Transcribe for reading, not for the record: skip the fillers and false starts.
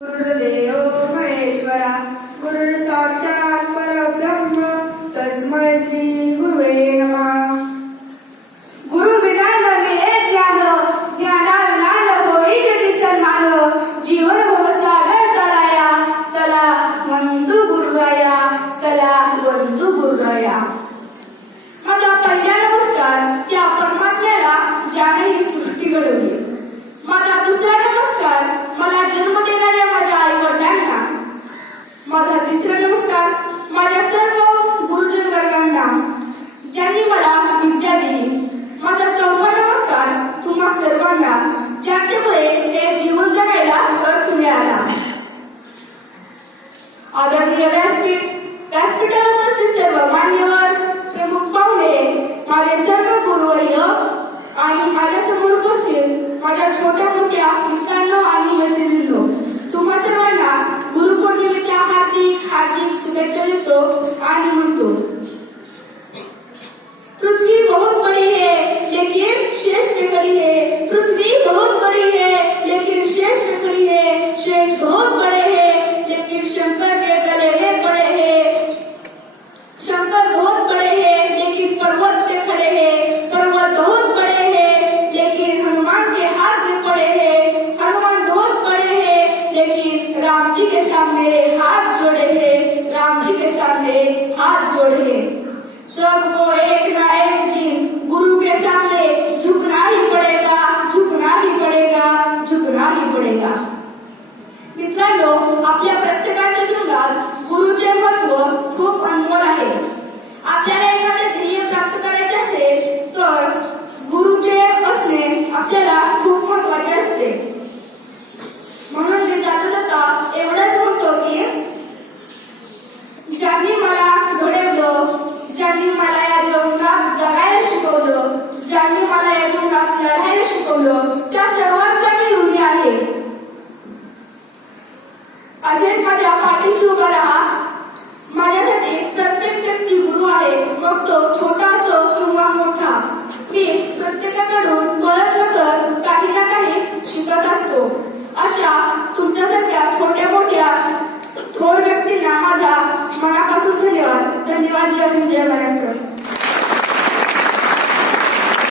गुरुर्देवो महेश्वरा गुरुर् साक्षात् परब्रह्म तस्मै श्री गुरुवे नमः। गुरु विना मिळे ज्ञान, ज्ञानाविना न होई जगी सन्मान। जीवन भवसागर तराया, चला वंदू गुरुराया, चला वंदू गुरुराया। माझा पहिला नमस्कार त्या परमात्म्याला ज्याने ही सृष्टी घडवली। माझा दुसरा नमस्कार मला जन्म देणाऱ्या माझ्या आई वडिलांना। माझा तिसरा नमस्कार माझ्या सर्व गुरुजन वर्गांना ज्यांनी मला विद्या दिली। माझा चौथा नमस्कार तुम्हा सर्वांना ज्यांच्यामुळे हे जीवन जगायला अर्थ मिळाला। आदरणीय व्यासपीठावर उपस्थित सर्व मान्यवर, प्रमुख पाहुणे, माझे सर्व गुरुवर्य आणि माझ्या समोर उपस्थित माझ्या छोट्या मोठ्या मित्रांनो आणि मैत्रिणींनो, तुम्हा सर्वांना गुरुपौर्णिमेच्या हार्दिक शुभेच्छा देतो आणि म्हणतो, पृथ्वी बहुत बड़ी है लेकिन शेष बिखरी है। पृथ्वी बहुत बड़ी है लेकिन शेष बिखरी है। शेष बहुत बड़े हैं लेकिन शंकर के गले में पड़े हैं। शंकर बहुत बड़े हैं लेकिन पर्वत पे खड़े हैं। पर्वत बहुत बड़े हैं लेकिन हनुमान के हाथ में पड़े हैं। हनुमान बहुत बड़े हैं लेकिन राम जी के सामने हाथ जोड़े हैं। राम जी के सामने हाथ जोड़े हैं। सबको एक ना एक दिन गुरु के सामने झुकना ही पड़ेगा, झुकना ही पड़ेगा, झुकना ही पड़ेगा। मित्रांनो, आपल्या प्रत्येकाच्या जीवनात गुरुचे महत्व खूप अनमोल आहे। आपल्याला एखादे ध्येय प्राप्त करायचे असेल तर गुरुचे असणे आपल्याला खूप महत्वाचे असते। म्हणून मी जाता जाता एवढंच म्हणतो की ज्यांनी मला घडवलं, ज्यांनी मला या जीवनात जगायला शिकवलं, ज्यांनी मला या जीवनात लढायला शिकवलं, त्या सर्वांचा मी ऋणी आहे। असेच माझ्या पाठीशी उभा राहा। माझ्यासाठी प्रत्येक व्यक्ती गुरु आहे, मग तो छोटा असो किंवा मोठा। मी प्रत्येकाकडून पळत न करत काही ना काही शिकत असतो। अशा तुमच्यासारख्या छोट्या मोठ्या थोर व्यक्तींना माझा मनापासून धन्यवाद। धन्यवाद। जय हिंद, जय महाराष्ट्र।